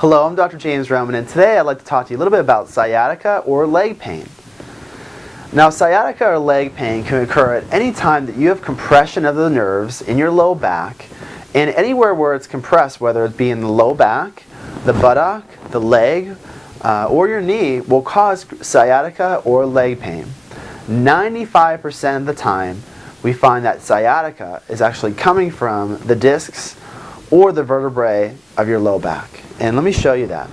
Hello, I'm Dr. James Roman, and today I'd like to talk to you a little bit about sciatica or leg pain. Now, sciatica or leg pain can occur at any time that you have compression of the nerves in your low back, and anywhere where it's compressed, whether it be in the low back, the buttock, the leg, or your knee, will cause sciatica or leg pain. 95% of the time, we find that sciatica is actually coming from the discs or the vertebrae of your low back. And let me show you that.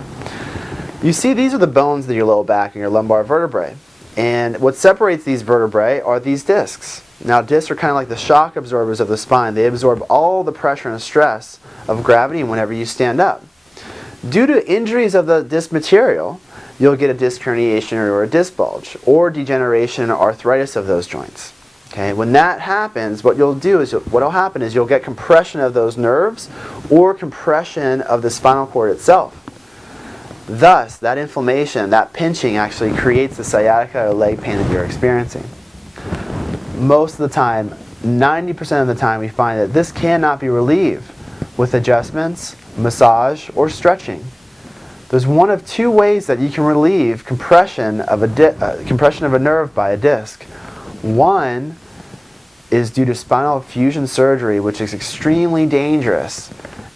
You see, these are the bones of your low back and your lumbar vertebrae. And what separates these vertebrae are these discs. Now, discs are kind of like the shock absorbers of the spine. They absorb all the pressure and stress of gravity whenever you stand up. Due to injuries of the disc material, you'll get a disc herniation or a disc bulge, or degeneration or arthritis of those joints. Okay, when that happens, what'll happen is you'll get compression of those nerves or compression of the spinal cord itself. Thus, that inflammation, that pinching actually creates the sciatica or leg pain that you're experiencing. Most of the time, 90% of the time, we find that this cannot be relieved with adjustments, massage, or stretching. There's one of two ways that you can relieve compression of a nerve by a disc. One is due to spinal fusion surgery, which is extremely dangerous.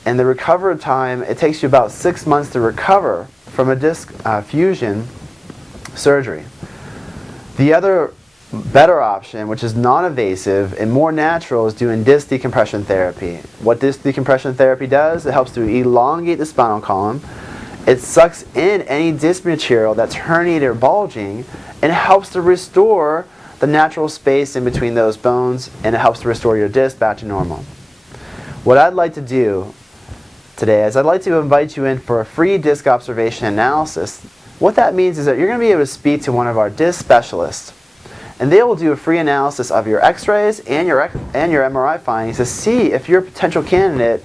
And the recovery time, it takes you about 6 months to recover from a disc fusion surgery. The other better option, which is non-invasive and more natural, is doing disc decompression therapy. What disc decompression therapy does, it helps to elongate the spinal column. It sucks in any disc material that's herniated or bulging, and it helps to restore the natural space in between those bones, and it helps to restore your disc back to normal. What I'd like to do today is I'd like to invite you in for a free disc observation analysis. What that means is that you're going to be able to speak to one of our disc specialists, and they will do a free analysis of your x-rays and your MRI findings to see if you're a potential candidate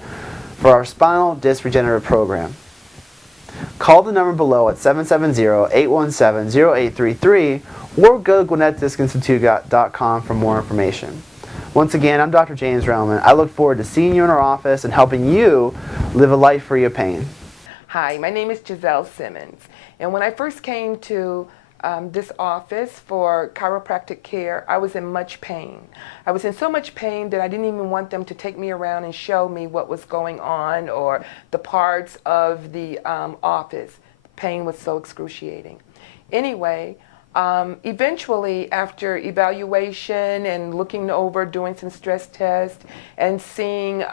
for our spinal disc regenerative program. Call the number below at 770-817-0833 or go to GwinnettDiscInstitute.com for more information. Once again, I'm Dr. James Roman. I look forward to seeing you in our office and helping you live a life free of pain. Hi, my name is Giselle Simmons, and when I first came to this office for chiropractic care, I was in much pain. I was in so much pain that I didn't even want them to take me around and show me what was going on or the parts of the office. The pain was so excruciating. Anyway, eventually, after evaluation and looking over, doing some stress tests and seeing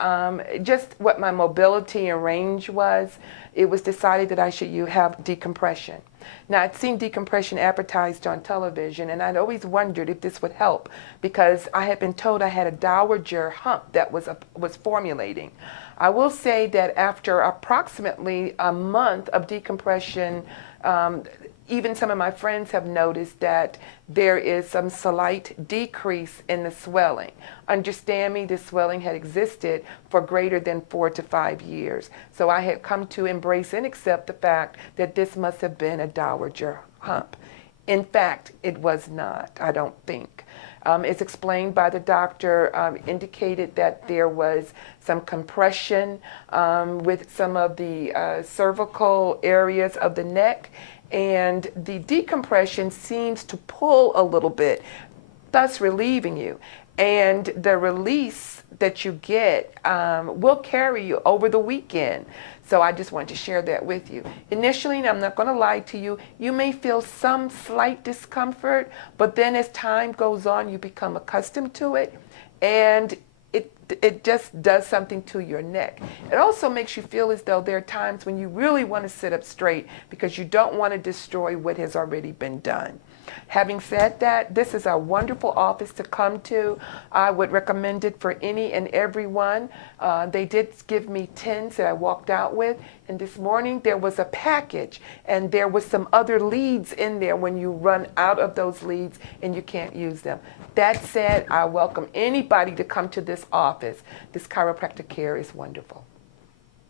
just what my mobility and range was, it was decided that I should have decompression. Now, I'd seen decompression advertised on television, and I'd always wondered if this would help because I had been told I had a dowager hump that was formulating. I will say that after approximately a month of decompression, even some of my friends have noticed that there is some slight decrease in the swelling. Understand me, this swelling had existed for greater than 4 to 5 years. So I had come to embrace and accept the fact that this must have been a dowager hump. In fact, it was not, I don't think. It's explained by the doctor, indicated that there was some compression with some of the cervical areas of the neck, and the decompression seems to pull a little bit, thus relieving you. And the release that you get will carry you over the weekend. So I just wanted to share that with you. Initially, and I'm not going to lie to you, you may feel some slight discomfort, but then as time goes on, you become accustomed to it, and it just does something to your neck. It also makes you feel as though there are times when you really want to sit up straight because you don't want to destroy what has already been done. Having said that, this is a wonderful office to come to. I would recommend it for any and everyone. They did give me tins that I walked out with, and this morning there was a package, and there was some other leads in there when you run out of those leads and you can't use them. That said, I welcome anybody to come to this office. This chiropractic care is wonderful.